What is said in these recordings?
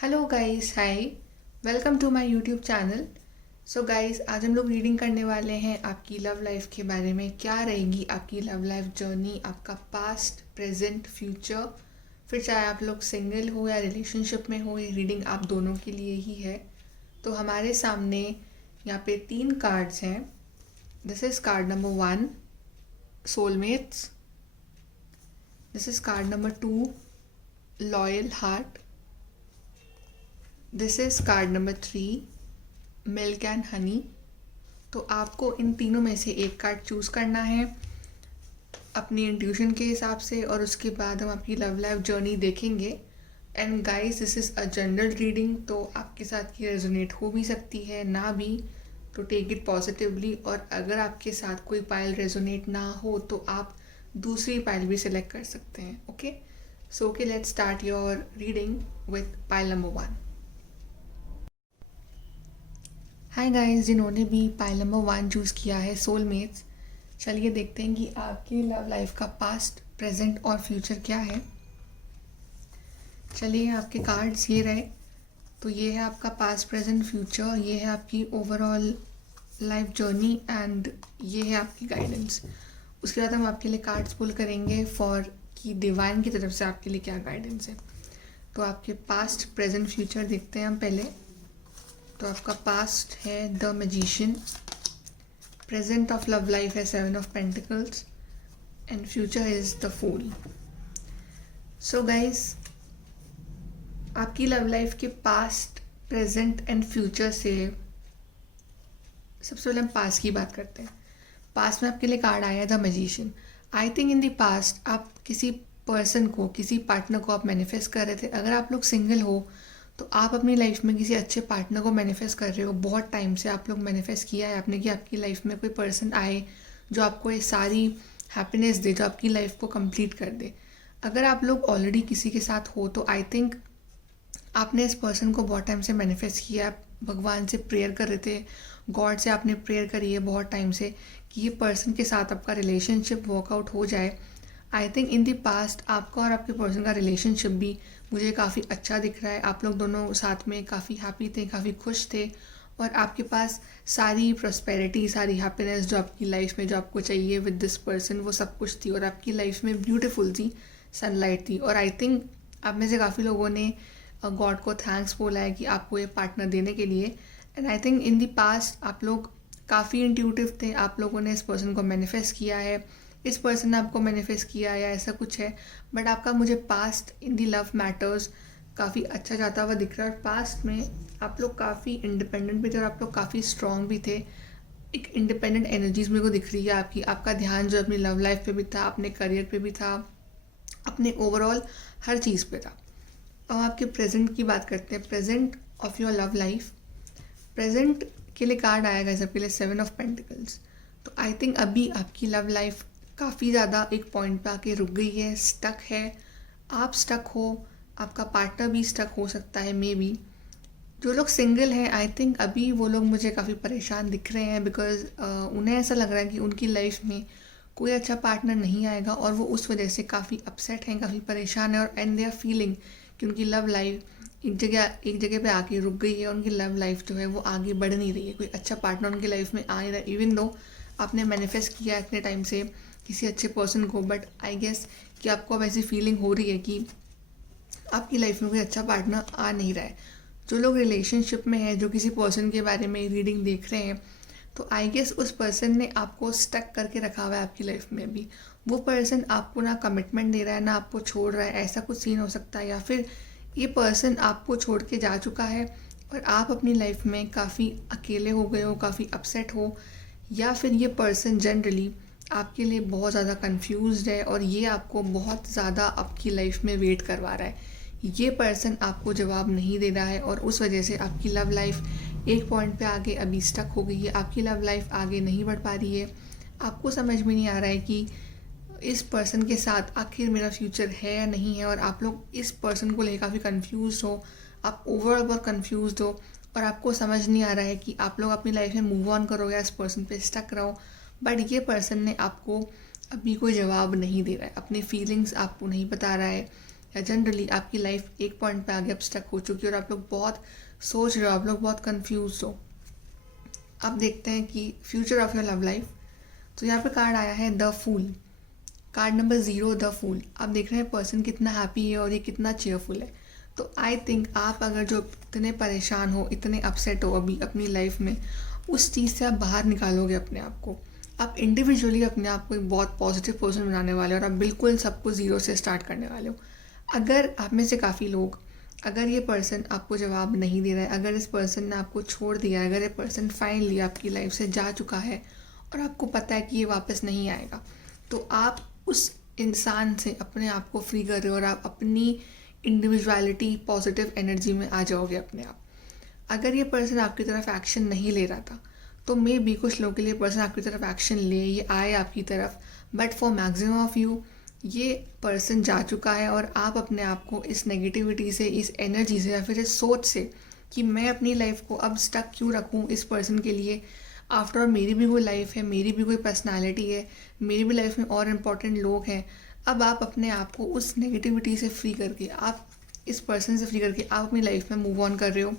Hello guys, hi. Welcome to my YouTube channel. So guys, आज हम लोग reading करने वाले हैं आपकी लव लाइफ के बारे में। क्या रहेगी आपकी लव लाइफ जर्नी, आपका पास्ट, प्रेजेंट, फ्यूचर। फिर चाहे आप लोग सिंगल हो या रिलेशनशिप में हो, ये रीडिंग आप दोनों के लिए ही है। तो हमारे सामने यहाँ पे 3 कार्ड्स हैं। This is card number 1, soulmates. This is card number 2, loyal heart. This is card number 3, milk and Honey. तो आपको इन तीनों में से एक कार्ड चूज़ करना है अपनी इंट्यूशन के हिसाब से, और उसके बाद हम आपकी लव लाइफ जर्नी देखेंगे। And guys, this is a general reading, तो आपके साथ ये रेजोनेट हो भी सकती है, ना भी। तो टेक इट पॉजिटिवली। और अगर आपके साथ कोई पाइल रेजोनेट ना हो तो आप दूसरी पाइल भी सिलेक्ट कर सकते हैं। Okay, so okay, let's start your reading with pile number 1। Hi guys, जिन्होंने भी पाइल नंबर 1 चूज़ किया है, सोलमेट्स, चलिए देखते हैं कि आपकी लव लाइफ का पास्ट, प्रेजेंट और फ्यूचर क्या है। चलिए, आपके कार्ड्स ये रहे। तो ये है आपका पास्ट, प्रेजेंट, फ्यूचर। ये है आपकी ओवरऑल लाइफ जर्नी एंड ये है आपकी गाइडेंस। उसके बाद हम आपके लिए कार्ड्स पुल करेंगे फॉर कि डिवाइन की तरफ से आपके लिए क्या गाइडेंस है। तो आपके पास्ट, प्रेजेंट, फ्यूचर देखते हैं हम पहले। तो आपका पास्ट है the magician, present of love life है 7 of pentacles and future is the fool. So guys, आपकी लव लाइफ के पास्ट, प्रेजेंट एंड फ्यूचर से सबसे पहले हम पास्ट की बात करते हैं। पास्ट में आपके लिए कार्ड आया the magician. I think in the past आप किसी पर्सन को, किसी पार्टनर को आप मैनिफेस्ट कर रहे थे। अगर आप लोग सिंगल हो तो आप अपनी लाइफ में किसी अच्छे पार्टनर को मैनिफेस्ट कर रहे हो। बहुत टाइम से आप लोग मैनिफेस्ट किया है आपने कि आपकी लाइफ में कोई पर्सन आए जो आपको ये सारी हैप्पीनेस दे, जो आपकी लाइफ को कंप्लीट कर दे। अगर आप लोग ऑलरेडी किसी के साथ हो तो आई थिंक आपने इस पर्सन को बहुत टाइम से मैनिफेस्ट किया। आप भगवान से प्रेयर कर रहे थे, गॉड से आपने प्रेयर करी है बहुत टाइम से कि ये पर्सन के साथ आपका रिलेशनशिप वर्कआउट हो जाए। I think in the past आपका और आपके पर्सन का रिलेशनशिप भी मुझे काफ़ी अच्छा दिख रहा है। आप लोग दोनों साथ में काफ़ी हैप्पी थे, काफ़ी खुश थे, और आपके पास सारी प्रॉस्पेरिटी, सारी हैप्पीनेस जो आपकी लाइफ में जो आपको चाहिए विद दिस पर्सन, वो सब कुछ थी। और आपकी लाइफ में ब्यूटीफुल सी सनलाइट थी। और आई थिंक आप में से काफ़ी लोगों ने गॉड को थैंक्स बोला है कि आपको ये पार्टनर देने के लिए। And I think in the past आप लोग काफ़ी इंट्यूटिव थे। आप लोगों ने इस पर्सन को मैनिफेस्ट किया है, इस पर्सन ने आपको मैनिफेस्ट किया या ऐसा कुछ है। बट आपका मुझे पास्ट इन दी लव मैटर्स काफ़ी अच्छा जाता हुआ दिख रहा है। और पास्ट में आप लोग काफ़ी इंडिपेंडेंट भी थे और आप लोग काफ़ी स्ट्रॉन्ग भी थे। एक इंडिपेंडेंट एनर्जीज मेरे को दिख रही है आपकी। आपका ध्यान जो अपनी लव लाइफ पे भी था, अपने करियर पे भी था, अपने ओवरऑल हर चीज़ पे था। अब आपके प्रेजेंट की बात करते हैं, present of your love life. Present के लिए कार्ड आएगा सबके लिए 7 ऑफ पेंटिकल्स। तो आई थिंक अभी आपकी लव लाइफ काफ़ी ज़्यादा एक पॉइंट पे आके रुक गई है, स्टक है। आप स्टक हो, आपका पार्टनर भी स्टक हो सकता है मे बी। जो लोग सिंगल हैं, आई थिंक अभी वो लोग मुझे काफ़ी परेशान दिख रहे हैं बिकॉज उन्हें ऐसा लग रहा है कि उनकी लाइफ में कोई अच्छा पार्टनर नहीं आएगा और वो उस वजह से काफ़ी अपसेट हैं, काफ़ी परेशान है। और एंड दे आर फीलिंग कि उनकी लव लाइफ एक जगह पे आके रुक गई है। उनकी लव लाइफ जो है वो आगे बढ़ नहीं रही है, कोई अच्छा पार्टनर उनकी लाइफ में आ नहीं रहा। इवन दो आपने मैनिफेस्ट किया है इतने टाइम से किसी अच्छे पर्सन को, बट आई गेस कि आपको अब ऐसी फीलिंग हो रही है कि आपकी लाइफ में कोई अच्छा पार्टनर आ नहीं रहा है। जो लोग रिलेशनशिप में हैं, जो किसी पर्सन के बारे में रीडिंग देख रहे हैं, तो आई गेस उस पर्सन ने आपको स्टक करके रखा हुआ है आपकी लाइफ में अभी। वो पर्सन आपको ना कमिटमेंट दे रहा है, ना आपको छोड़ रहा है, ऐसा कुछ सीन हो सकता है। या फिर ये पर्सन आपको छोड़ के जा चुका है और आप अपनी लाइफ में काफ़ी अकेले हो गए हो, काफ़ी अपसेट हो। या फिर ये पर्सन जनरली आपके लिए बहुत ज़्यादा कंफ्यूज्ड है और ये आपको बहुत ज़्यादा आपकी लाइफ में वेट करवा रहा है। ये पर्सन आपको जवाब नहीं दे रहा है और उस वजह से आपकी लव लाइफ एक पॉइंट पे आगे अभी स्टक हो गई है। आपकी लव लाइफ आगे नहीं बढ़ पा रही है। आपको समझ में नहीं आ रहा है कि इस पर्सन के साथ आखिर मेरा फ्यूचर है या नहीं है। और आप लोग इस पर्सन को लेकर काफ़ी कंफ्यूज हो, आप ओवरऑल बहुत कंफ्यूज हो और आपको समझ नहीं आ रहा है कि आप लोग अपनी लाइफ में मूव ऑन करो या इस पर्सन पे स्टक रहो। बट ये पर्सन ने आपको अभी कोई जवाब नहीं दे रहा है, अपनी फीलिंग्स आपको नहीं बता रहा है। या जनरली आपकी लाइफ एक पॉइंट पे आगे अब स्टक हो चुकी है और आप लोग बहुत सोच रहे हो, आप लोग बहुत कंफ्यूज हो। अब देखते हैं कि future of your love life. तो यहाँ पे कार्ड आया है the fool, card number 0 the fool. आप देख रहे हैं पर्सन कितना हैप्पी है और ये कितना चेयरफुल है। तो आई थिंक आप अगर जो इतने परेशान हो, इतने अपसेट हो अभी अपनी लाइफ में, उस चीज़ से आप बाहर निकालोगे अपने आप को। आप इंडिविजुअली अपने आप को एक बहुत पॉजिटिव पर्सन बनाने वाले हो और आप बिल्कुल सबको ज़ीरो से स्टार्ट करने वाले हो। अगर आप में से काफ़ी लोग, अगर ये पर्सन आपको जवाब नहीं दे रहा है, अगर इस पर्सन ने आपको छोड़ दिया है, अगर ये पर्सन फाइनली आपकी लाइफ से जा चुका है और आपको पता है कि ये वापस नहीं आएगा, तो आप उस इंसान से अपने आप को फ्री कर रहे हो और आप अपनी इंडिविजुअलिटी, पॉजिटिव एनर्जी में आ जाओगे अपने आप। अगर ये पर्सन आपकी तरफ एक्शन नहीं ले रहा था, तो मे बी कुछ लोगों के लिए पर्सन आपकी तरफ एक्शन ले, ये आए आपकी तरफ, but for maximum of you ये पर्सन जा चुका है और आप अपने आप को इस नेगेटिविटी से, इस एनर्जी से या फिर इस सोच से कि मैं अपनी लाइफ को अब स्टक क्यों रखूं इस पर्सन के लिए, आफ्टर ऑल मेरी भी कोई लाइफ है, मेरी भी कोई पर्सनालिटी है, मेरी भी लाइफ में और इम्पॉर्टेंट लोग हैं। अब आप अपने आप को उस नेगेटिविटी से फ्री करके, आप इस पर्सन से फ्री करके आप अपनी लाइफ में मूव ऑन कर रहे हो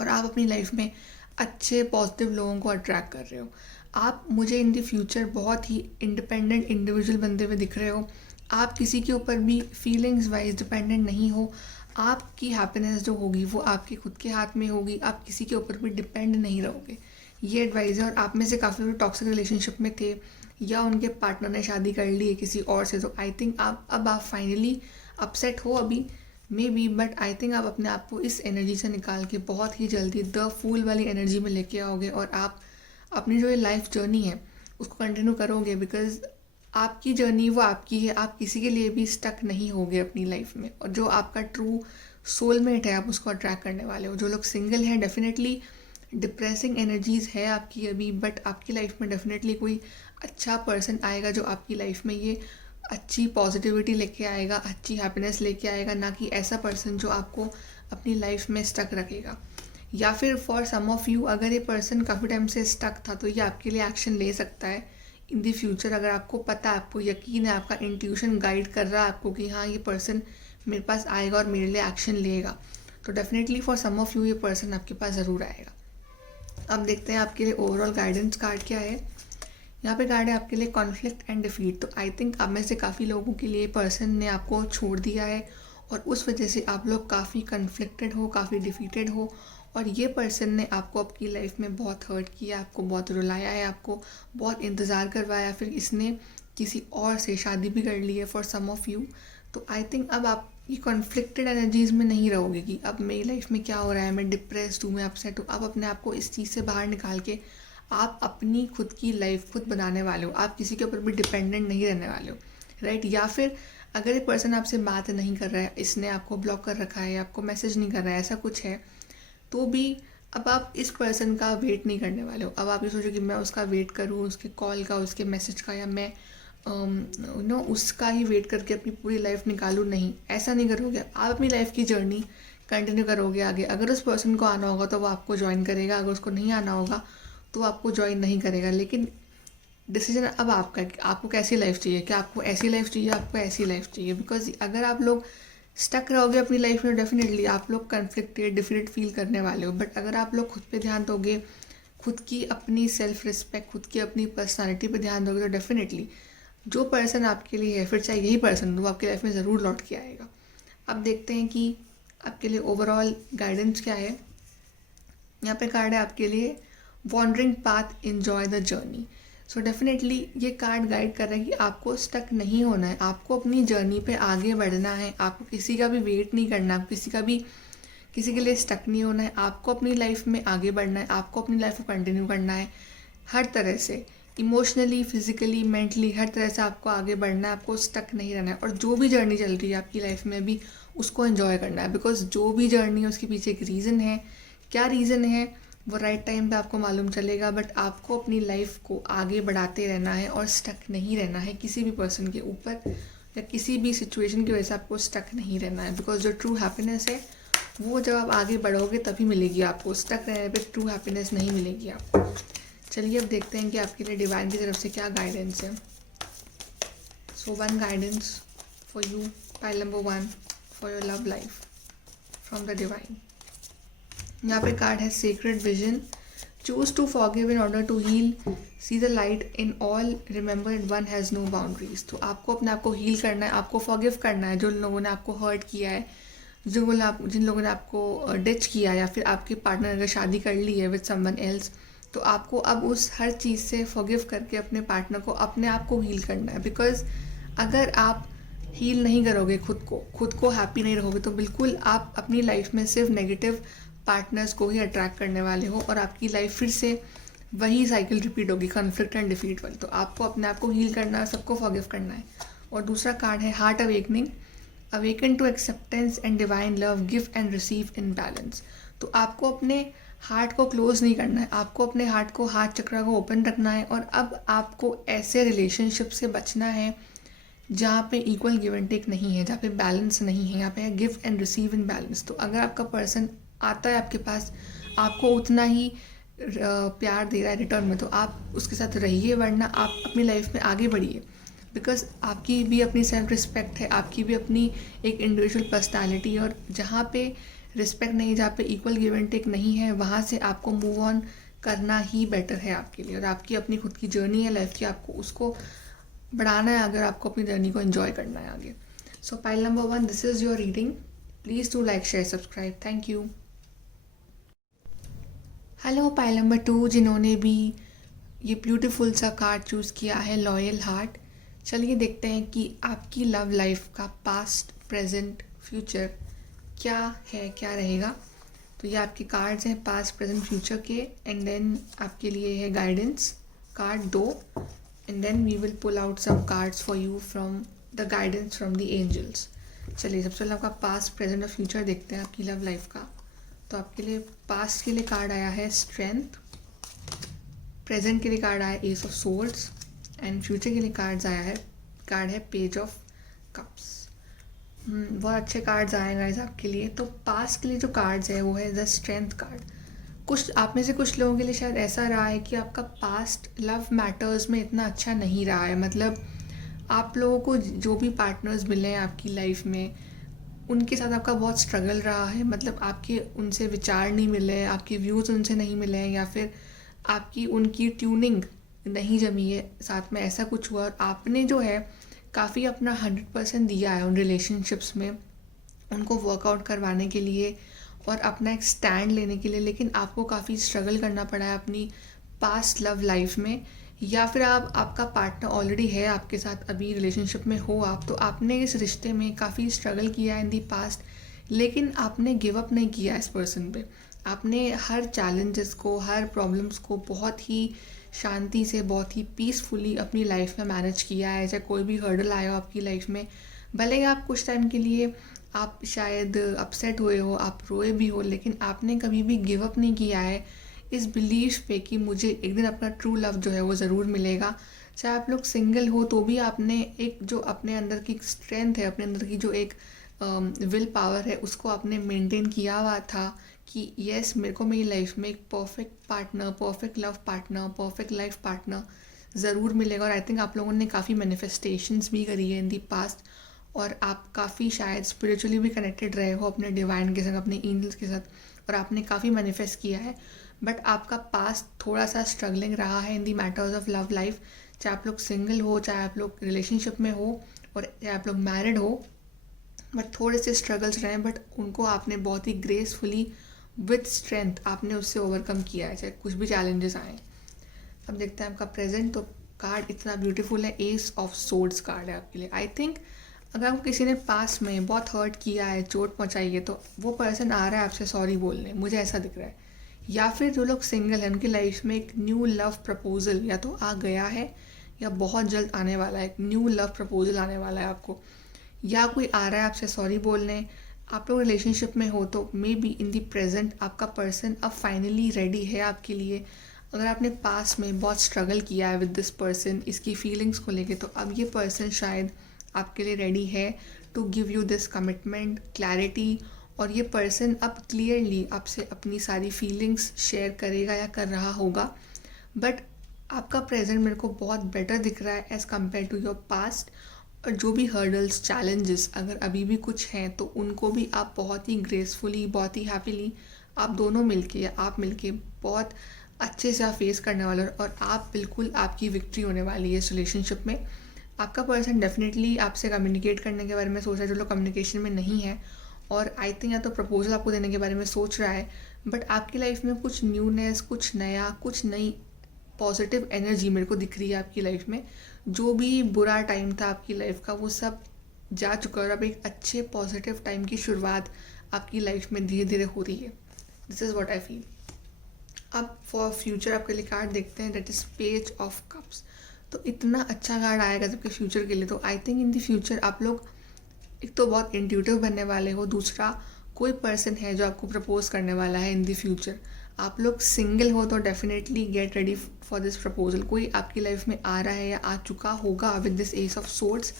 और आप अपनी लाइफ में अच्छे पॉजिटिव लोगों को अट्रैक्ट कर रहे हो। आप मुझे इन द फ्यूचर बहुत ही इंडिपेंडेंट इंडिविजुअल बनते हुए दिख रहे हो। आप किसी के ऊपर भी फीलिंग्स वाइज डिपेंडेंट नहीं हो। आपकी हैप्पीनेस जो होगी वो आपके खुद के हाथ में होगी, आप किसी के ऊपर भी डिपेंड नहीं रहोगे। ये एडवाइस है। और आप में से काफ़ी लोग टॉक्सिक रिलेशनशिप में थे या उनके पार्टनर ने शादी कर ली है किसी और से, तो आई थिंक आप फाइनली अपसेट हो अभी may be, but I think आप अपने आप को इस एनर्जी से निकाल के बहुत ही जल्दी द फूल वाली एनर्जी में लेके आओगे और आप अपनी जो ये लाइफ जर्नी है उसको कंटिन्यू करोगे। बिकॉज आपकी जर्नी वो आपकी है, आप किसी के लिए भी स्टक नहीं होगे अपनी लाइफ में। और जो आपका ट्रू सोलमेट है आप उसको अट्रैक्ट करने वाले हो। जो लोग सिंगल हैं, डेफिनेटली डिप्रेसिंग एनर्जीज़ है आपकी अभी, बट आपकी लाइफ में डेफिनेटली कोई अच्छा पर्सन आएगा जो आपकी लाइफ में ये अच्छी पॉजिटिविटी लेके आएगा, अच्छी हैप्पीनेस लेके आएगा, ना कि ऐसा पर्सन जो आपको अपनी लाइफ में स्टक रखेगा। या फिर फॉर सम ऑफ यू अगर ये पर्सन काफ़ी टाइम से स्टक था तो ये आपके लिए एक्शन ले सकता है इन द फ्यूचर। अगर आपको पता है, आपको यकीन है, आपका इंट्यूशन गाइड कर रहा है आपको कि हाँ ये पर्सन मेरे पास आएगा और मेरे लिए एक्शन लेगा, तो definitely for some of you ये पर्सन आपके पास ज़रूर आएगा। अब देखते हैं आपके लिए ओवरऑल गाइडेंस कार्ड क्या है। यहाँ पे कार्ड है आपके लिए कॉन्फ्लिक्ट एंड डिफीट। तो आई थिंक आप में से काफ़ी लोगों के लिए पर्सन ने आपको छोड़ दिया है और उस वजह से आप लोग काफ़ी कन्फ्लिक्टेड हो, काफ़ी डिफीटेड हो और ये पर्सन ने आपको आपकी लाइफ में बहुत हर्ट किया, आपको बहुत रुलाया है, आपको बहुत इंतज़ार करवाया, फिर इसने किसी और से शादी भी कर ली है फॉर सम ऑफ यू। तो आई थिंक अब आप ये कॉन्फ्लिक्टेड एनर्जीज़ में नहीं रहोगे कि अब मेरी लाइफ में क्या हो रहा है, मैं डिप्रेस्ड हूँ, मैं अपसेट हूँ। आप अपने आप को इस चीज़ से बाहर निकाल के आप अपनी खुद की लाइफ खुद बनाने वाले हो। आप किसी के ऊपर भी डिपेंडेंट नहीं रहने वाले हो, राइट। या फिर अगर ये पर्सन आपसे बात नहीं कर रहा है, इसने आपको ब्लॉक कर रखा है, आपको मैसेज नहीं कर रहा है, ऐसा कुछ है, तो भी अब आप इस पर्सन का वेट नहीं करने वाले हो। अब आप ये सोचो कि मैं उसका वेट करूँ, उसके कॉल का, उसके मैसेज का, या मैं उसका ही वेट करके अपनी पूरी लाइफ निकालूँ। नहीं, ऐसा नहीं करोगे। आप अपनी लाइफ की जर्नी कंटिन्यू करोगे आगे। अगर उस पर्सन को आना होगा तो वो आपको ज्वाइन करेगा, अगर उसको नहीं आना होगा तो आपको ज्वाइन नहीं करेगा। लेकिन डिसीजन अब आपका है कि आपको कैसी लाइफ चाहिए, क्या आपको ऐसी लाइफ चाहिए, आपको ऐसी लाइफ चाहिए। बिकॉज अगर आप लोग स्टक रहोगे अपनी लाइफ में, डेफिनेटली आप लोग कन्फ्लिक्टेड, डिफरेंट फील करने वाले हो। बट अगर आप लोग खुद पे ध्यान दोगे, खुद की अपनी सेल्फ रिस्पेक्ट, खुद की अपनी पर्सनालिटी पे ध्यान दोगे, तो डेफिनेटली जो पर्सन आपके लिए है, फिर चाहे यही पर्सन, वो आपकी लाइफ में ज़रूर लौट के आएगा। अब देखते हैं कि आपके लिए ओवरऑल गाइडेंस क्या है। यहाँ पे कार्ड है आपके लिए wandering path, enjoy the journey. So definitely ये कार्ड गाइड कर रहा है कि आपको स्टक नहीं होना है, आपको अपनी जर्नी पे आगे बढ़ना है, आपको किसी का भी वेट नहीं करना, आपको किसी के लिए स्टक नहीं होना है, आपको अपनी लाइफ में आगे बढ़ना है, आपको अपनी लाइफ को कंटिन्यू करना है। हर तरह से इमोशनली, फिजिकली, मेंटली, हर तरह से आपको आगे बढ़ना है, आपको स्टक नहीं रहना है। और जो भी जर्नी चल रही है आपकी लाइफ में अभी, उसको एंजॉय करना है। बिकॉज जो भी जर्नी है उसके पीछे एक रीज़न है। क्या रीज़न है वो राइट टाइम पे आपको मालूम चलेगा। बट आपको अपनी लाइफ को आगे बढ़ाते रहना है और स्टक नहीं रहना है किसी भी पर्सन के ऊपर या किसी भी सिचुएशन की वजह से आपको स्टक नहीं रहना है। बिकॉज जो ट्रू हैप्पीनेस है वो जब आप आगे बढ़ोगे तभी मिलेगी आपको, स्टक रहने पे ट्रू हैप्पीनेस नहीं मिलेगी आपको। चलिए अब देखते हैं कि आपके लिए डिवाइन की तरफ से क्या गाइडेंस है। So one guidance for you pile number 1 for your love life from the divine. यहाँ पे कार्ड है sacred vision. Choose to forgive in order to heal, see the light in all, remember it one has no boundaries. तो आपको अपने आप को heal करना है, आपको फॉरगिव करना है जो लोगों ने आपको हर्ट किया है, जिन लोगों ने आपको डिच किया, या फिर आपके पार्टनर अगर शादी कर ली है विद समवन एल्स, तो आपको अब उस हर चीज़ से फॉरगिव करके अपने पार्टनर को, अपने आप को हील करना है। बिकॉज अगर आप हील नहीं करोगे खुद को हैप्पी नहीं रहोगे, तो बिल्कुल आप अपनी लाइफ में सिर्फ नेगेटिव पार्टनर्स को ही अट्रैक्ट करने वाले हो, और आपकी लाइफ फिर से वही साइकिल रिपीट होगी, कॉन्फ्लिक्ट एंड डिफीट वाली। तो आपको अपने आप को हील करना है, सबको फॉरगिव करना है। और दूसरा कार्ड है heart awakening. Awaken to acceptance and divine love, give and receive in balance. तो आपको अपने हार्ट को क्लोज नहीं करना है, आपको अपने हार्ट को, हार्ट चक्र को ओपन रखना है। और अब आपको ऐसे रिलेशनशिप से बचना है जहाँ पे इक्वल गिव एंड टेक नहीं है, जहाँ पे बैलेंस नहीं है। यहाँ पे है give and receive in balance. तो अगर आपका पर्सन आता है आपके पास, आपको उतना ही प्यार दे रहा है रिटर्न में, तो आप उसके साथ रहिए, वरना आप अपनी लाइफ में आगे बढ़िए। बिकॉज आपकी भी अपनी सेल्फ रिस्पेक्ट है, आपकी भी अपनी एक इंडिविजुअल पर्सनालिटी है, और जहाँ पे रिस्पेक्ट नहीं, जहाँ पे इक्वल गिव एंड टेक नहीं है, वहाँ से आपको मूव ऑन करना ही बेटर है आपके लिए। और आपकी अपनी खुद की जर्नी है लाइफ की, आपको उसको बढ़ाना है अगर आपको अपनी जर्नी को एंजॉय करना है आगे। सो pile number 1, this is your reading. Please do like, share, subscribe. Thank you. Hello pile number 2, जिन्होंने भी ये ब्यूटीफुल सा कार्ड चूज़ किया है, लॉयल हार्ट। चलिए देखते हैं कि आपकी लव लाइफ का पास्ट, प्रेजेंट, फ्यूचर क्या है, क्या रहेगा। तो ये आपके कार्ड्स हैं पास्ट, प्रेजेंट, फ्यूचर के। एंड देन आपके लिए है guidance card 2, and then we will pull out some cards for you from the guidance from the angels. चलिए सबसे पहले आपका पास्ट, प्रेजेंट और फ्यूचर देखते हैं आपकी लव लाइफ का। तो आपके लिए पास्ट के लिए कार्ड आया है स्ट्रेंथ, प्रेजेंट के लिए कार्ड आया S of swords, and future के लिए कार्ड है पेज ऑफ कप्स। बहुत अच्छे कार्ड्स आए गाइस आपके लिए। तो पास्ट के लिए जो कार्ड्स है वो है द स्ट्रेंथ कार्ड। कुछ आप में से कुछ लोगों के लिए शायद ऐसा रहा है कि आपका पास्ट लव मैटर्स में इतना अच्छा नहीं रहा है। मतलब आप लोगों को जो भी पार्टनर्स मिले हैं आपकी लाइफ में, उनके साथ आपका बहुत स्ट्रगल रहा है। मतलब आपके उनसे विचार नहीं मिले, आपके व्यूज़ उनसे नहीं मिले हैं, या फिर आपकी उनकी ट्यूनिंग नहीं जमी है साथ में, ऐसा कुछ हुआ। और आपने जो है काफ़ी अपना 100% दिया है उन रिलेशनशिप्स में, उनको वर्कआउट करवाने के लिए और अपना एक स्टैंड लेने के लिए, लेकिन आपको काफ़ी स्ट्रगल करना पड़ा है अपनी पास्ट लव लाइफ में। या फिर आपका पार्टनर ऑलरेडी है आपके साथ, अभी रिलेशनशिप में हो आप, तो आपने इस रिश्ते में काफ़ी स्ट्रगल किया है इन दी पास्ट, लेकिन आपने गिव अप नहीं किया इस पर्सन पे। आपने हर चैलेंजेस को, हर प्रॉब्लम्स को बहुत ही शांति से, बहुत ही पीसफुली अपनी लाइफ में मैनेज किया है। चाहे कोई भी हर्डल आया हो आपकी लाइफ में, भले ही आप कुछ टाइम के लिए आप शायद अपसेट हुए हो, आप रोए भी हो, लेकिन आपने कभी भी गिव अप नहीं किया है इस बिलीफ पे कि मुझे एक दिन अपना ट्रू लव जो है वो ज़रूर मिलेगा। चाहे आप लोग सिंगल हो तो भी आपने एक जो अपने अंदर की स्ट्रेंथ है, अपने अंदर की जो एक विल पावर है, उसको आपने मेंटेन किया हुआ था कि येस, मेरे को मेरी लाइफ में एक perfect partner, perfect love partner, perfect life partner ज़रूर मिलेगा। और आई थिंक आप लोगों ने काफ़ी मैनिफेस्टेशंस भी करी है इन दी पास्ट, और आप काफ़ी शायद स्पिरिचुअली भी कनेक्टेड रहे हो अपने डिवाइन के साथ, अपने एंजल्स के साथ, और आपने काफ़ी मैनिफेस्ट किया है। बट आपका पास्ट थोड़ा सा स्ट्रगलिंग रहा है इन दी मैटर्स ऑफ लव लाइफ। चाहे आप लोग सिंगल हो, चाहे आप लोग रिलेशनशिप में हो, और चाहे आप लोग मैरिड हो, बट थोड़े से स्ट्रगल्स रहे हैं, बट उनको आपने बहुत ही ग्रेसफुली विद स्ट्रेंथ आपने उससे ओवरकम किया है, चाहे कुछ भी चैलेंजेस आए। अब देखते हैं आपका प्रेजेंट। तो कार्ड इतना ब्यूटीफुल है, एस ऑफ सोर्ड्स कार्ड है आपके लिए। आई थिंक अगर आपको किसी ने पास में बहुत हर्ट किया है, चोट पहुंचाई है, तो वो पर्सन आ रहा है आपसे सॉरी बोलने, मुझे ऐसा दिख रहा है। या फिर जो लोग सिंगल हैं उनकी लाइफ में एक न्यू लव प्रपोजल या तो आ गया है, या बहुत जल्द आने वाला है, एक न्यू लव प्रपोजल आने वाला है आपको, या कोई आ रहा है आपसे सॉरी बोलने। आप लोग रिलेशनशिप में हो तो may be in the present आपका पर्सन अब फाइनली रेडी है आपके लिए। अगर आपने पास में बहुत स्ट्रगल किया है विद दिस पर्सन इसकी फीलिंग्स को लेके, तो अब ये पर्सन शायद आपके लिए रेडी है to give you this commitment, clarity. और ये पर्सन अब क्लियरली आपसे अपनी सारी फीलिंग्स शेयर करेगा या कर रहा होगा। बट आपका प्रेजेंट मेरे को बहुत बेटर दिख रहा है as compare to your past. और जो भी हर्डल्स चैलेंजेस अगर अभी भी कुछ हैं तो उनको भी आप बहुत ही ग्रेसफुली, बहुत ही हैप्पीली आप दोनों मिलके या आप मिलके बहुत अच्छे से आप फेस करने वाले हो, और आप बिल्कुल आपकी विक्ट्री होने वाली है इस रिलेशनशिप में। आपका पर्सन डेफिनेटली आपसे कम्युनिकेट करने के बारे में सोच रहा है, जो लोग कम्युनिकेशन में नहीं है, और आई थिंक या तो प्रपोजल आपको देने के बारे में सोच रहा है, बट आपकी लाइफ में कुछ न्यूनेस, कुछ नया, कुछ नई पॉजिटिव एनर्जी मेरे को दिख रही है आपकी लाइफ में। जो भी बुरा टाइम था आपकी लाइफ का वो सब जा चुका है, और अब एक अच्छे पॉजिटिव टाइम की शुरुआत आपकी लाइफ में धीरे धीरे हो रही है। This is what I feel. अब फॉर फ्यूचर आपके लिए कार्ड देखते हैं, that is page of cups. तो इतना अच्छा कार्ड आएगा सबके फ्यूचर के लिए। तो I think in the future आप लोग एक तो बहुत इंट्यूटिव बनने वाले हो, दूसरा कोई पर्सन है जो आपको प्रपोज करने वाला है इन द फ्यूचर। आप लोग सिंगल हो तो definitely get ready for this proposal. कोई आपकी लाइफ में आ रहा है या आ चुका होगा with this S of swords,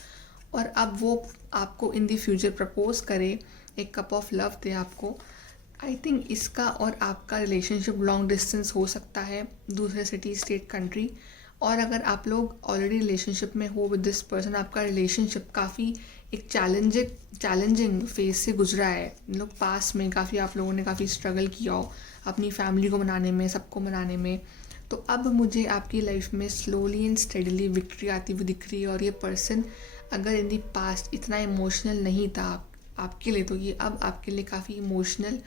और अब वो आपको इन द फ्यूचर प्रपोज करे, एक कप ऑफ लव दे आपको। आई थिंक इसका और आपका रिलेशनशिप लॉन्ग डिस्टेंस हो सकता है, दूसरे सिटी, स्टेट, कंट्री। और अगर आप लोग ऑलरेडी रिलेशनशिप में हो विद दिस पर्सन, आपका रिलेशनशिप काफ़ी एक चैलेंजिंग फेज से गुजरा है, लोग पास में काफ़ी आप लोगों ने काफ़ी स्ट्रगल किया हो अपनी फैमिली को मनाने में, सबको मनाने में, तो अब मुझे आपकी लाइफ में स्लोली एंड स्टेडली विक्ट्री आती हुई दिख रही है। और ये पर्सन अगर इन दी पास्ट इतना इमोशनल नहीं था आपके लिए, तो ये अब आपके लिए काफ़ी इमोशनल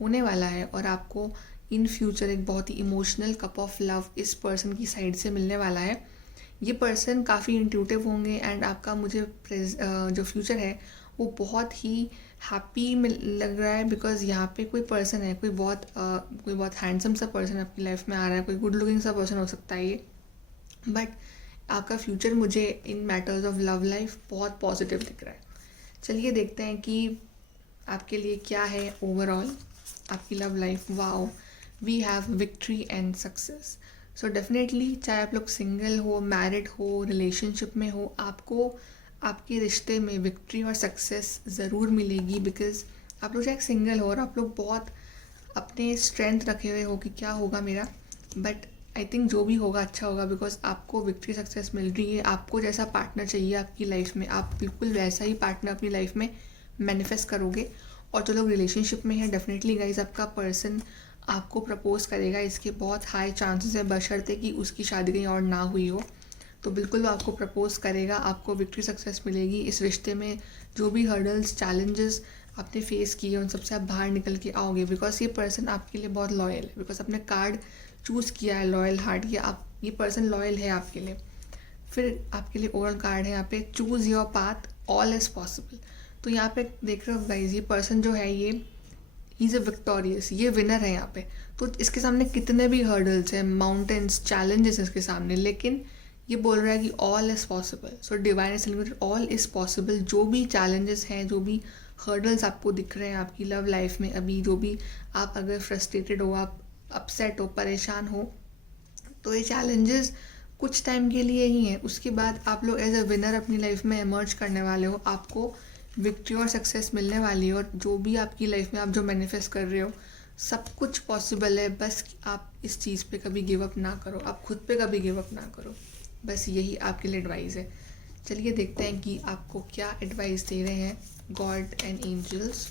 होने वाला है, और आपको इन फ्यूचर एक बहुत ही इमोशनल कप ऑफ लव इस पर्सन की साइड से मिलने वाला है। ये पर्सन काफ़ी इंट्यूटिव होंगे, एंड आपका मुझे जो फ्यूचर है वो बहुत ही हैप्पी लग रहा है, बिकॉज यहाँ पे कोई पर्सन है, कोई बहुत हैंडसम सा पर्सन आपकी लाइफ में आ रहा है, कोई गुड लुकिंग सा पर्सन हो सकता है ये, बट आपका फ्यूचर मुझे इन मैटर्स ऑफ लव लाइफ बहुत पॉजिटिव दिख रहा है। चलिए देखते हैं कि आपके लिए क्या है ओवरऑल आपकी love life. Wow, we have victory and success. So definitely चाहे आप लोग सिंगल हो, मैरिड हो, रिलेशनशिप में हो, आपको आपके रिश्ते में विक्ट्री और सक्सेस ज़रूर मिलेगी, बिकॉज आप लोग चाहे सिंगल हो और आप लोग बहुत अपने स्ट्रेंथ रखे हुए हो कि क्या होगा मेरा, बट आई थिंक जो भी होगा अच्छा होगा, बिकॉज आपको विक्ट्री सक्सेस मिल रही है। आपको जैसा पार्टनर चाहिए आपकी लाइफ में, आप बिल्कुल वैसा ही पार्टनर अपनी लाइफ में मैनिफेस्ट करोगे। और जो लोग रिलेशनशिप में हैं, डेफिनेटली गाइज आपका पर्सन आपको प्रपोज करेगा, इसके बहुत हाई चांसेस है, बशर्ते कि उसकी शादी कहीं और ना हुई हो, तो बिल्कुल वो आपको प्रपोज करेगा, आपको विक्ट्री सक्सेस मिलेगी इस रिश्ते में। जो भी हर्डल्स, चैलेंजेस आपने फेस किए उन सबसे आप बाहर निकल के आओगे, बिकॉज ये पर्सन आपके लिए बहुत लॉयल है, बिकॉज आपने कार्ड चूज़ किया है लॉयल हार्ट, ये पर्सन लॉयल है आपके लिए। फिर आपके लिए ओवरऑल कार्ड है यहाँ पे, choose your path, all is possible. तो यहाँ पे देख रहे हो गाइज, ये पर्सन जो है ये इज़ अ विक्टोरियस, ये विनर है यहाँ पे। तो इसके सामने कितने भी हर्डल्स हैं, माउंटेन्स, चैलेंजेस हैं इसके सामने, लेकिन ये बोल रहा है कि all is possible. So divine is telling all is possible. जो भी चैलेंजेस हैं, जो भी हर्डल्स आपको दिख रहे हैं आपकी लव लाइफ में अभी, जो भी आप अगर फ्रस्ट्रेटेड हो, आप अपसेट हो, परेशान हो, तो ये चैलेंजेस कुछ टाइम के लिए ही हैं। उसके बाद आप लोग एज अ विनर अपनी लाइफ में एमर्ज करने वाले हो, आपको विक्ट्री और सक्सेस मिलने वाली है। और जो भी आपकी लाइफ में आप जो मैनिफेस्ट कर रहे हो, सब कुछ पॉसिबल है, बस आप इस चीज़ पे कभी गिव अप ना करो, आप खुद पे कभी गिव अप ना करो, बस यही आपके लिए एडवाइस है। चलिए देखते हैं कि आपको क्या एडवाइस दे रहे हैं God and angels.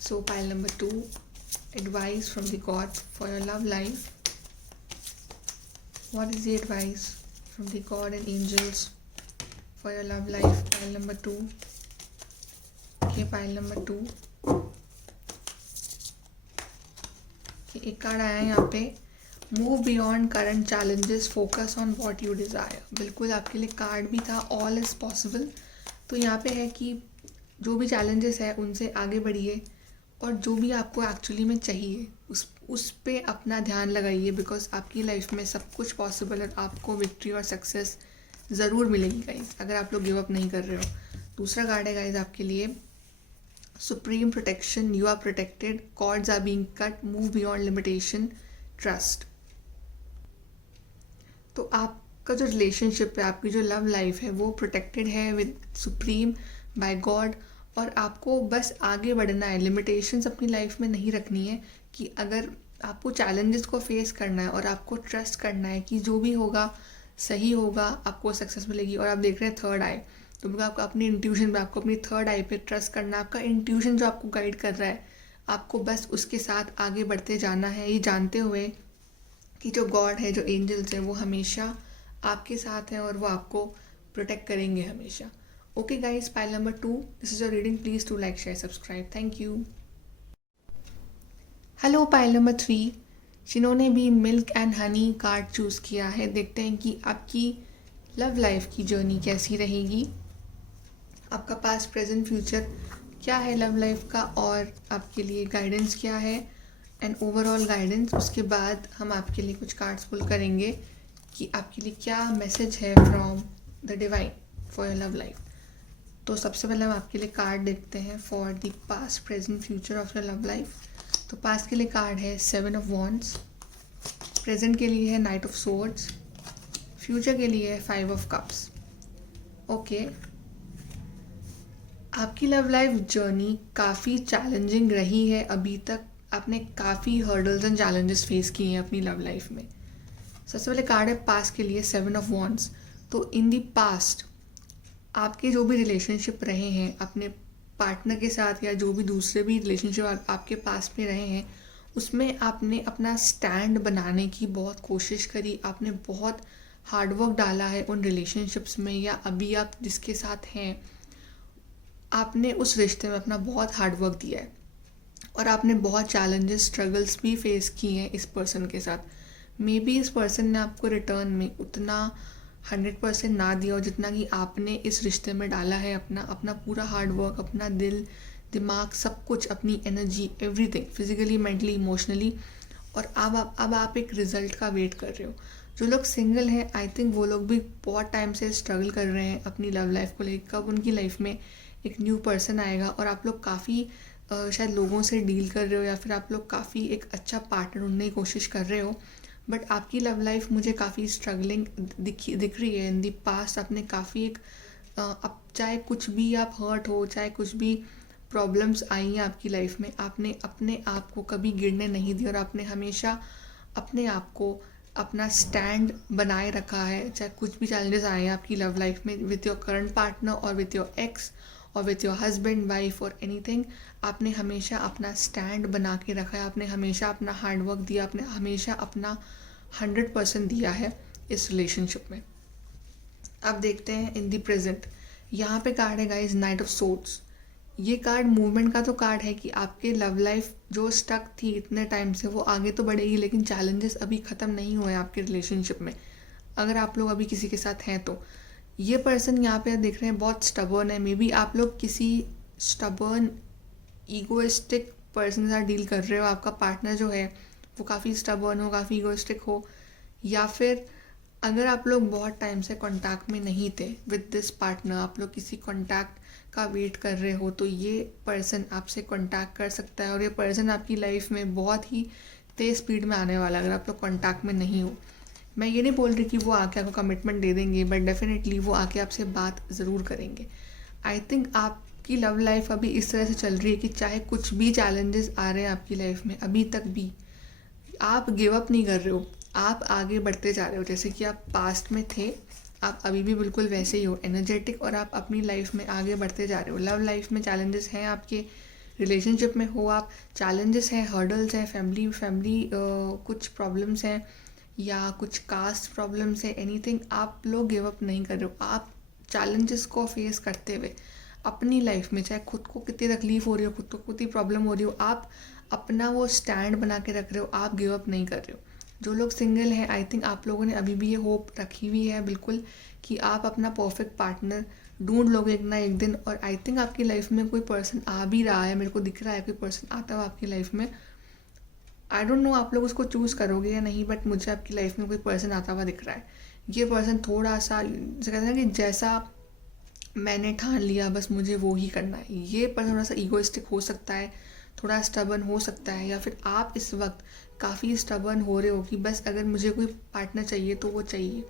So pile number 2, advice from the God for your love life. What is the advice from the God and angels for your love life? Pile number 2, okay, pile number 2, एक card आया है यहाँ पे, move beyond current challenges, focus on what you desire. बिल्कुल आपके लिए card भी था, ऑल इज़ पॉसिबल। तो यहाँ पे है कि जो भी चैलेंजेस है उनसे आगे बढ़िए, और जो भी आपको एक्चुअली में चाहिए उस पे अपना ध्यान लगाइए, बिकॉज आपकी लाइफ में सब कुछ पॉसिबल है, आपको विक्ट्री और सक्सेस ज़रूर मिलेगी गाइज, अगर आप लोग गिव अप नहीं कर रहे हो। दूसरा कार्ड है गाइज आपके लिए, supreme protection, you are protected, cords are being cut, move beyond limitation, trust. तो आपका जो रिलेशनशिप है, आपकी जो लव लाइफ है, वो प्रोटेक्टेड है विद सुप्रीम बाय गॉड, और आपको बस आगे बढ़ना है, लिमिटेशंस अपनी लाइफ में नहीं रखनी है। कि अगर आपको चैलेंजेस को फेस करना है और आपको ट्रस्ट करना है कि जो भी होगा सही होगा, आपको सक्सेस मिलेगी। और आप देख रहे हैं थर्ड आई, तो बिकॉज आपको अपनी इंट्यूशन पे, आपको अपनी थर्ड आई पे ट्रस्ट करना है। आपका इंट्यूशन जो आपको गाइड कर रहा है, आपको बस उसके साथ आगे बढ़ते जाना है, ये जानते हुए कि जो गॉड है, जो एंजल्स हैं, वो हमेशा आपके साथ हैं और वो आपको प्रोटेक्ट करेंगे हमेशा। Okay guys, pile number 2, this is your reading. Please to like, share, subscribe. Thank you. Hello pile number 3, जिन्होंने भी milk and honey card choose किया है, देखते हैं कि आपकी लव लाइफ की जर्नी कैसी रहेगी। आपका पास्ट, प्रेजेंट, फ्यूचर क्या है लव लाइफ का, और आपके लिए गाइडेंस क्या है एंड ओवरऑल गाइडेंस। उसके बाद हम आपके लिए कुछ कार्ड्स पुल करेंगे कि आपके लिए क्या मैसेज है from the divine for your love life. तो सबसे पहले हम आपके लिए कार्ड देखते हैं for the past, present, future of your love life. तो पास्ट के लिए कार्ड है 7 ऑफ वॉन्ड्स, प्रेजेंट के लिए है नाइट ऑफ सोर्ड्स, फ्यूचर के लिए है 5 ऑफ कप्स। ओके, आपकी लव लाइफ जर्नी काफ़ी चैलेंजिंग रही है अभी तक। आपने काफ़ी हर्डल्स एंड चैलेंजेस फेस किए हैं अपनी लव लाइफ में। सबसे पहले कार्ड है पास्ट के लिए 7 ऑफ वॉन्ड्स। तो इन दी पास्ट आपके जो भी रिलेशनशिप रहे हैं अपने पार्टनर के साथ, या जो भी दूसरे भी रिलेशनशिप आपके पास में रहे हैं, उसमें आपने अपना स्टैंड बनाने की बहुत कोशिश करी। आपने बहुत हार्डवर्क डाला है उन रिलेशनशिप्स में, या अभी आप जिसके साथ हैं आपने उस रिश्ते में अपना बहुत हार्डवर्क दिया है, और आपने बहुत चैलेंजेस, स्ट्रगल्स भी फेस किए हैं इस पर्सन के साथ। मे बी इस पर्सन ने आपको रिटर्न में उतना 100% ना दिया हो जितना कि आपने इस रिश्ते में डाला है अपना पूरा हार्डवर्क, अपना दिल, दिमाग, सब कुछ, अपनी energy, everything, physically, mentally, emotionally. और अब आप एक रिजल्ट का वेट कर रहे हो। जो लोग सिंगल हैं, आई थिंक वो लोग भी बहुत टाइम से स्ट्रगल कर रहे हैं अपनी लव लाइफ को लेकर। कब उनकी लाइफ में एक न्यू पर्सन आएगा, और आप लोग काफ़ी शायद लोगों से डील कर रहे हो, या फिर आप लोग काफ़ी एक अच्छा पार्टनर ढूंढने की कोशिश कर रहे हो। बट आपकी लव लाइफ मुझे काफ़ी स्ट्रगलिंग दिख रही है इन दी पास्ट। आपने काफ़ी एक अब चाहे कुछ भी आप हर्ट हो, चाहे कुछ भी प्रॉब्लम्स आई हैं आपकी लाइफ में, आपने अपने आप को कभी गिरने नहीं दिया, और आपने हमेशा अपने आप को, अपना स्टैंड बनाए रखा है। चाहे कुछ भी चैलेंजेस आए हैं आपकी लव लाइफ में विथ योर करंट पार्टनर और विथ योर एक्स और विथ योर हस्बैंड, वाइफ और एनीथिंग, आपने हमेशा अपना स्टैंड बना के रखा है। आपने हमेशा अपना हार्डवर्क दिया, आपने हमेशा अपना 100% दिया है इस रिलेशनशिप में। अब देखते हैं इन दी प्रेजेंट। यहाँ पे कार्ड है गाइज नाइट ऑफ सोर्ड्स। ये कार्ड मूवमेंट का तो कार्ड है कि आपके लव लाइफ जो स्टक थी इतने टाइम से, वो आगे तो बढ़ेगी, लेकिन चैलेंजेस अभी ख़त्म नहीं हुए आपके रिलेशनशिप में। अगर आप लोग अभी किसी के साथ हैं तो ये पर्सन यहाँ पे देख रहे हैं बहुत स्टबर्न है। मे बी आप लोग किसी स्टबर्न, ईगोइस्टिक पर्सन के साथ डील कर रहे हो। आपका पार्टनर जो है वो काफ़ी स्टबर्न हो, काफ़ी ईगोइस्टिक हो, या फिर अगर आप लोग बहुत टाइम से कांटेक्ट में नहीं थे विद दिस पार्टनर, आप लोग किसी कांटेक्ट का वेट कर रहे हो, तो ये पर्सन आपसे कांटेक्ट कर सकता है। और ये पर्सन आपकी लाइफ में बहुत ही तेज़ स्पीड में आने वाला है अगर आप लोग कांटेक्ट में नहीं हो। मैं ये नहीं बोल रही कि वो आके आपको कमिटमेंट दे देंगे, बट डेफिनेटली वो आके आपसे बात ज़रूर करेंगे। आई थिंक आपकी लव लाइफ अभी इस तरह से चल रही है कि चाहे कुछ भी चैलेंजेस आ रहे हैं आपकी लाइफ में, अभी तक भी आप गिव अप नहीं कर रहे हो, आप आगे बढ़ते जा रहे हो। जैसे कि आप पास्ट में थे, आप अभी भी बिल्कुल वैसे ही हो, एनर्जेटिक, और आप अपनी लाइफ में आगे बढ़ते जा रहे हो। लव लाइफ में चैलेंजेस हैं, आपके रिलेशनशिप में हो आप, चैलेंजेस हैं, हर्डल्स हैं, फैमिली कुछ प्रॉब्लम्स हैं, या कुछ कास्ट प्रॉब्लम्स है, एनीथिंग, आप लोग गिव अप नहीं कर रहे हो। आप चैलेंजेस को फेस करते हुए अपनी लाइफ में, चाहे खुद को कितनी तकलीफ हो रही हो, खुद को कितनी प्रॉब्लम हो रही हो, आप अपना वो स्टैंड बना के रख रहे हो, आप गिव अप नहीं कर रहे हो। जो लोग सिंगल हैं, आई थिंक आप लोगों ने अभी भी ये होप रखी हुई है बिल्कुल कि आप अपना परफेक्ट पार्टनर ढूंढ लोगे एक ना एक दिन। और आई थिंक आपकी लाइफ में कोई पर्सन आ भी रहा है, मेरे को दिख रहा है कोई पर्सन आता हुआ आपकी लाइफ में। आई डोंट नो आप लोग उसको चूज़ करोगे या नहीं, बट मुझे आपकी लाइफ में कोई पर्सन आता हुआ दिख रहा है। ये पर्सन थोड़ा सा, जैसे कहते हैं कि जैसा मैंने ठान लिया बस मुझे वो ही करना है, ये पर्सन थोड़ा सा ईगोइस्टिक हो सकता है, थोड़ा स्टबर्न हो सकता है, या फिर आप इस वक्त काफ़ी स्टबर्न हो रहे हो कि बस अगर मुझे कोई पार्टनर चाहिए तो वो चाहिए।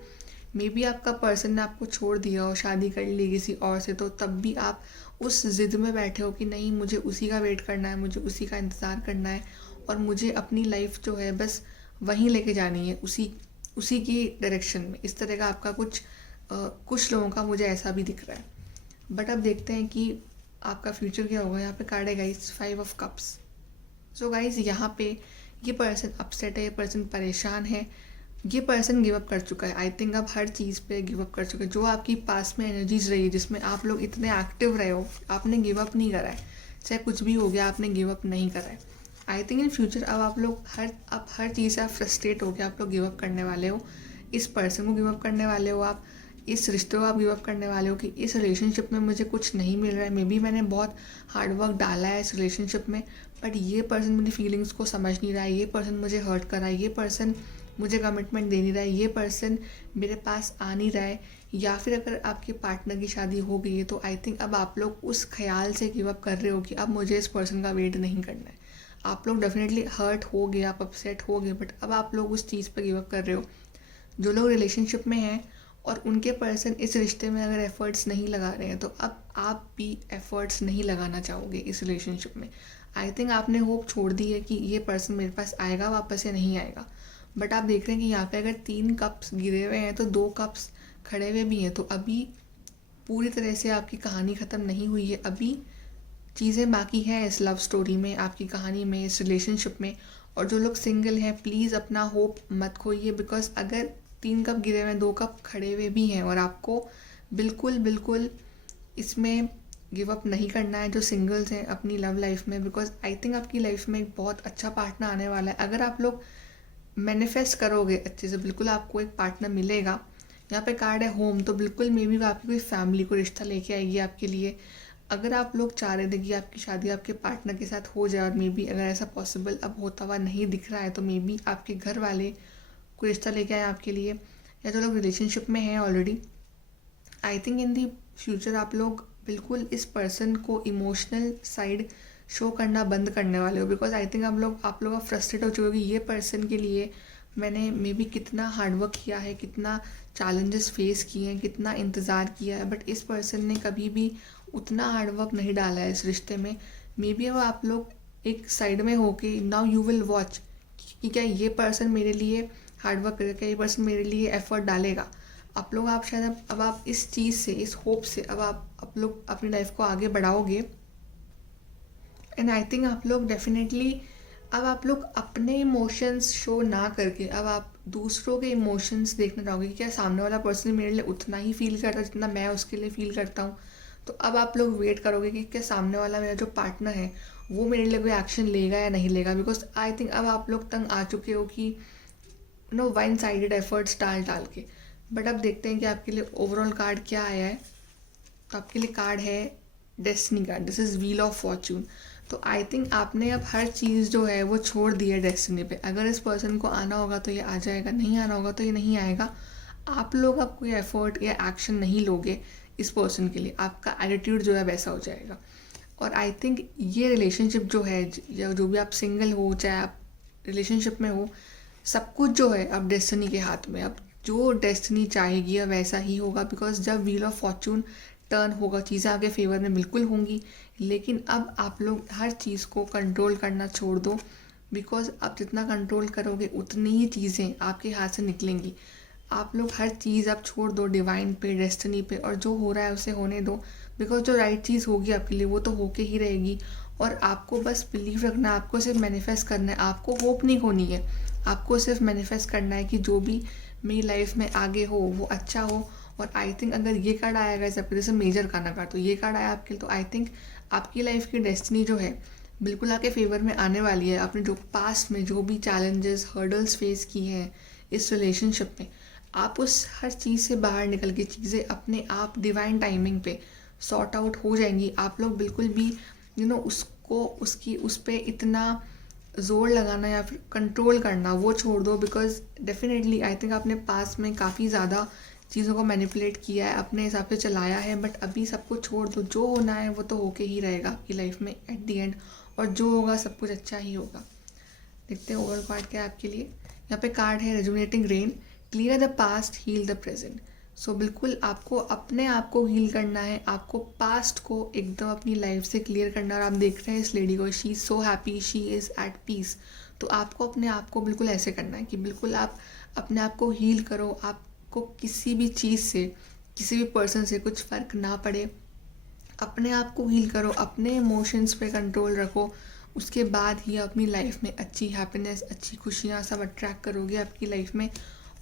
मे बी आपका पर्सन ने आपको छोड़ दिया हो, शादी कर ली किसी और से, तो तब भी आप उस ज़िद में बैठे हो कि नहीं, मुझे उसी का वेट करना है, मुझे उसी का इंतज़ार करना है, और मुझे अपनी लाइफ जो है बस वहीं लेके जानी है, उसी की डायरेक्शन में। इस तरह का आपका कुछ लोगों का मुझे ऐसा भी दिख रहा है। बट अब देखते हैं कि आपका फ्यूचर क्या होगा। यहाँ पे कार्ड है guys 5 of cups. So guys यहाँ पे ये पर्सन अपसेट है, ये पर्सन परेशान है, ये पर्सन गिव अप कर चुका है। आई थिंक अब हर चीज़ पे गिव अप कर चुका है। जो आपकी पास में एनर्जीज रही है जिसमें आप लोग इतने एक्टिव रहे हो, आपने गिव अप नहीं करा है। चाहे कुछ भी हो गया, आपने गिव अप नहीं करा है। आई थिंक इन फ्यूचर अब आप लोग हर चीज़ से आप फ्रस्ट्रेट हो गए, आप लोग गिव अप करने वाले हो। इस पर्सन को गिव अप करने वाले हो, आप इस रिश्ते को आप गिव अप करने वाले हो कि इस रिलेशनशिप में मुझे कुछ नहीं मिल रहा है। मे बी मैंने बहुत हार्डवर्क डाला है इस रिलेशनशिप में, बट ये पर्सन मेरी फीलिंग्स को समझ नहीं रहा है, ये पर्सन मुझे हर्ट कर रहा है, ये पर्सन मुझे कमिटमेंट दे नहीं रहा है, ये पर्सन मेरे पास आ नहीं रहा है। या फिर अगर आपके पार्टनर की शादी हो गई है तो आई थिंक अब आप लोग उस ख्याल से गिव अप कर रहे हो कि अब मुझे इस पर्सन का वेट नहीं करना है। आप लोग डेफिनेटली हर्ट हो गए, आप अपसेट हो गए, बट अब आप लोग उस चीज़ पर गिव अप कर रहे हो। जो लोग रिलेशनशिप में हैं और उनके पर्सन इस रिश्ते में अगर एफर्ट्स नहीं लगा रहे हैं तो अब आप भी एफर्ट्स नहीं लगाना चाहोगे इस रिलेशनशिप में। आई थिंक आपने होप छोड़ दी है कि ये पर्सन मेरे पास आएगा वापस या नहीं आएगा। बट आप देख रहे हैं कि यहाँ पे अगर 3 कप्स गिरे हुए हैं तो 2 कप्स खड़े हुए भी हैं। तो अभी पूरी तरह से आपकी कहानी ख़त्म नहीं हुई है, अभी चीज़ें बाकी हैं इस लव स्टोरी में, आपकी कहानी में, इस रिलेशनशिप में। और जो लोग सिंगल हैं प्लीज़ अपना होप मत खोइए, बिकॉज अगर 3 कप गिरे हुए हैं, 2 कप खड़े हुए भी हैं और आपको बिल्कुल बिल्कुल इसमें गिव अप नहीं करना है जो सिंगल्स हैं अपनी लव लाइफ में। बिकॉज आई थिंक आपकी लाइफ में एक बहुत अच्छा पार्टनर आने वाला है। अगर आप लोग मैनिफेस्ट करोगे अच्छे से, बिल्कुल आपको एक पार्टनर मिलेगा। यहाँ पे कार्ड है होम, तो बिल्कुल मे बी आपकी कोई फैमिली को रिश्ता लेके आएगी आपके लिए। अगर आप लोग चाह रहे थे कि आपकी शादी आपके पार्टनर के साथ हो जाए और मे बी अगर ऐसा पॉसिबल अब होता हुआ नहीं दिख रहा है तो मे बी आपके घर वाले कोई रिश्ता लेके आए आपके लिए, या जो लोग रिलेशनशिप में हैं already. I think in the future आप लोग बिल्कुल इस पर्सन को इमोशनल साइड शो करना बंद करने वाले हो। बिकॉज आई थिंक आप लोग फ्रस्ट्रेट हो चुके हो कि ये पर्सन के लिए मैंने मे बी कितना हार्डवर्क किया है, कितना चैलेंजेस फेस किए हैं, कितना इंतज़ार किया है, बट इस पर्सन ने कभी भी उतना हार्डवर्क नहीं डाला है इस रिश्ते में। मे बी अब आप लोग एक साइड में हो के नाउ यू विल वॉच कि क्या ये पर्सन मेरे लिए हार्डवर्क करेगा, क्या ये पर्सन मेरे लिए एफर्ट डालेगा। आप शायद अब आप इस चीज़ से, इस होप से अब आप लोग अपनी लाइफ को आगे बढ़ाओगे। एंड आई थिंक आप लोग डेफिनेटली अब आप लोग अपने इमोशंस शो ना करके अब आप दूसरों के इमोशंस देखना चाहोगे कि क्या सामने वाला पर्सन मेरे लिए उतना ही फील करता है जितना मैं उसके लिए फील करता हूँ। तो अब आप लोग वेट करोगे कि क्या सामने वाला मेरा जो पार्टनर है वो मेरे लिए कोई एक्शन लेगा या नहीं लेगा। बिकॉज आई थिंक अब आप लोग तंग आ चुके हो कि वन साइडेड एफर्ट्स डाल के। बट अब देखते हैं कि आपके लिए ओवरऑल कार्ड क्या आया है। तो आपके लिए कार्ड है destiny card, this is wheel of Fortune. तो आई थिंक आपने अब हर चीज़ जो है वो छोड़ दी है डेस्टिनी पे। अगर इस पर्सन को आना होगा तो ये आ जाएगा, नहीं आना होगा तो ये नहीं आएगा। आप लोग अब कोई एफर्ट या एक्शन नहीं लोगे इस पर्सन के लिए, आपका एटीट्यूड जो है वैसा हो जाएगा। और आई थिंक ये रिलेशनशिप जो है, या जो भी आप सिंगल हो चाहे आप रिलेशनशिप में हो, सब कुछ जो है अब डेस्टिनी के हाथ में। अब जो डेस्टिनी चाहेगी अब वैसा ही होगा। बिकॉज जब व्हील ऑफ फॉर्च्यून टर्न होगा चीज़ें आपके फेवर में बिल्कुल होंगी। लेकिन अब आप लोग हर चीज़ को कंट्रोल करना छोड़ दो। बिकॉज आप जितना कंट्रोल करोगे उतनी ही चीज़ें आपके हाथ से निकलेंगी। आप लोग हर चीज़ आप छोड़ दो डिवाइन पे, डेस्टिनी पे, और जो हो रहा है उसे होने दो। बिकॉज जो राइट चीज़ होगी आपके लिए वो तो होके ही रहेगी। और आपको बस बिलीव रखना है, आपको सिर्फ मैनिफेस्ट करना है, आपको होप नहीं खोनी है। आपको सिर्फ मैनिफेस्ट करना है कि जो भी मेरी लाइफ में आगे हो वो अच्छा हो। और आई थिंक अगर ये कार्ड आएगा जब जैसे मेजर का ना कार्ड, तो ये कार्ड आया आपके लिए, तो आई थिंक आपकी लाइफ की डेस्टिनी जो है बिल्कुल आपके फेवर में आने वाली है। आपने जो पास्ट में जो भी चैलेंजेस, हर्डल्स फेस किए हैं इस रिलेशनशिप में, आप उस हर चीज़ से बाहर निकल के चीज़ें अपने आप डिवाइन टाइमिंग पे सॉर्ट आउट हो जाएंगी। आप लोग बिल्कुल भी उस पर इतना ज़ोर लगाना या फिर कंट्रोल करना वो छोड़ दो। बिकॉज डेफिनेटली आई थिंक आपने पास में काफ़ी ज़्यादा चीज़ों को मैनिपुलेट किया है, अपने हिसाब से चलाया है। बट अभी सब कुछ छोड़ दो, जो होना है वो तो होके ही रहेगा आपकी लाइफ में एट दी एंड। और जो होगा सब कुछ अच्छा ही होगा। देखते हैं ओवरऑल कार्ड क्या है आपके लिए। यहाँ पे कार्ड है rejuvenating rain, clear the past, heal the present. So बिल्कुल आपको अपने आप को हील करना है, आपको पास्ट को एकदम अपनी लाइफ से क्लियर करना है। और आप देख रहे हैं इस लेडी को, she is so happy, she is at peace. तो आपको अपने आप को बिल्कुल ऐसे करना है कि बिल्कुल आप अपने आप को हील करो। आपको किसी भी चीज़ से, किसी भी पर्सन से कुछ फ़र्क ना पड़े। अपने आप को हील करो, अपने इमोशंस पे कंट्रोल रखो, उसके बाद ही अपनी लाइफ में अच्छी हैप्पीनेस, अच्छी खुशियाँ सब अट्रैक्ट करोगे आपकी लाइफ में।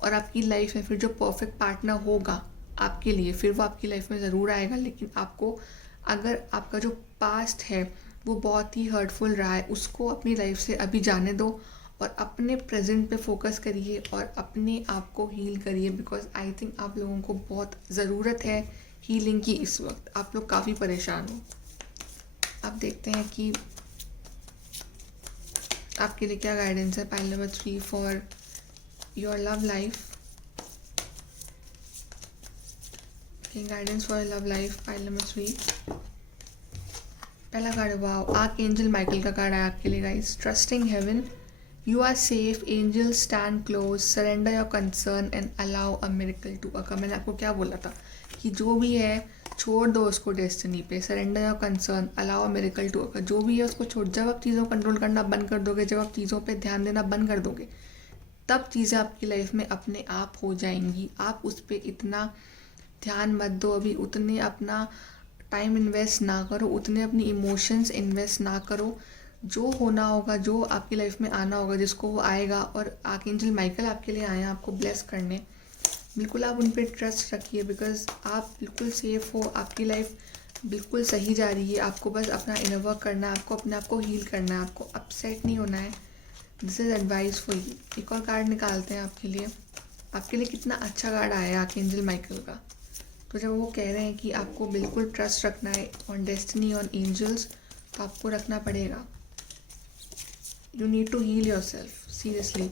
और आपकी लाइफ में फिर जो परफेक्ट पार्टनर होगा आपके लिए, फिर वो आपकी लाइफ में ज़रूर आएगा। लेकिन आपको, अगर आपका जो पास्ट है वो बहुत ही हर्टफुल रहा है, उसको अपनी लाइफ से अभी जाने दो और अपने प्रेजेंट पे फोकस करिए और अपने आप को हील करिए। बिकॉज आई थिंक आप लोगों को बहुत ज़रूरत है हीलिंग की इस वक्त। आप लोग काफ़ी परेशान हो। आप देखते हैं कि आपके लिए क्या गाइडेंस है। Pile number 3 for your love life. Guidance for your love life, pile number 3। पहला card, wow, archangel Michael का कार्ड है आपके लिए guys. Trusting heaven, you are safe, angel stand close, surrender your concern and allow a miracle to occur. मैंने आपको क्या बोला था कि जो भी है छोड़ दो उसको डेस्टिनी पे। Surrender your concern, allow a miracle to occur. जो भी है उसको छोड़। जब आप चीज़ों को कंट्रोल करना बंद कर दोगे, जब आप चीज़ों पे ध्यान देना बंद कर दोगे, तब चीज़ें आपकी लाइफ में अपने आप हो जाएंगी। आप उस पर इतना ध्यान मत दो अभी, उतने अपना टाइम इन्वेस्ट ना करो, उतने अपनी इमोशंस इन्वेस्ट ना करो। जो होना होगा, जो आपकी लाइफ में आना होगा, जिसको वो आएगा। और आर्कएंजल माइकल आपके लिए आए हैं आपको ब्लेस करने। बिल्कुल आप उन पर ट्रस्ट रखिए, बिकॉज आप बिल्कुल सेफ हो, आपकी लाइफ बिल्कुल सही जा रही है। आपको बस अपना इनर वर्क करना है, आपको अपने आप को हील करना है, आपको अपसेट नहीं होना है। This is advice for you. एक और कार्ड निकालते हैं आपके लिए। आपके लिए कितना अच्छा कार्ड आया है आर्कएंजल माइकल का। तो जब वो कह रहे हैं कि आपको बिल्कुल ट्रस्ट रखना है ऑन डेस्टिनी, ऑन एंजल्स, तो आपको रखना पड़ेगा। You need to heal yourself, seriously.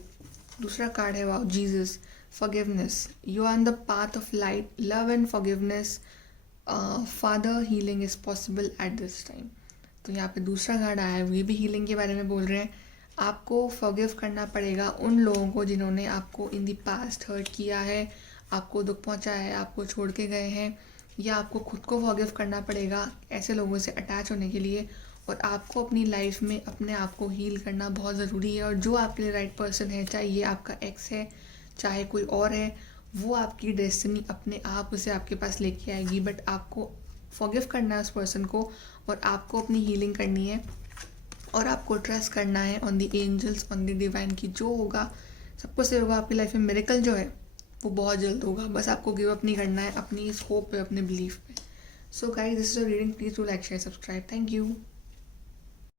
दूसरा कार्ड है, wow, Jesus, forgiveness, you are on the path of light, love and forgiveness, father, healing is possible at this time. तो यहाँ पे दूसरा कार्ड आया है, ये भी हीलिंग के बारे में बोल रहे हैं। आपको फॉरगिव करना पड़ेगा उन लोगों को जिन्होंने आपको इन दी पास्ट हर्ट किया है, आपको दुख पहुंचाया है, आपको छोड़ के गए हैं, या आपको खुद को फॉरगिव करना पड़ेगा ऐसे लोगों से अटैच होने के लिए। और आपको अपनी लाइफ में अपने आप को हील करना बहुत ज़रूरी है। और जो आपके लिए राइट पर्सन है, चाहे ये आपका एक्स है, चाहे कोई और है, वो आपकी डेस्टिनी अपने आप उसे आपके पास लेके आएगी। बट आपको फॉरगिव करना है उस पर्सन को, और आपको अपनी हीलिंग करनी है, और आपको ट्रस्ट करना है on the angels, on the divine, की जो होगा सब कुछ सही होगा। आपकी लाइफ में मिरेकल जो है वो बहुत जल्द होगा। बस आपको गिव अप नहीं करना है अपनी इस होप पे, अपने बिलीफ पे। So guys, this is a reading, please do like, share, subscribe. Thank you.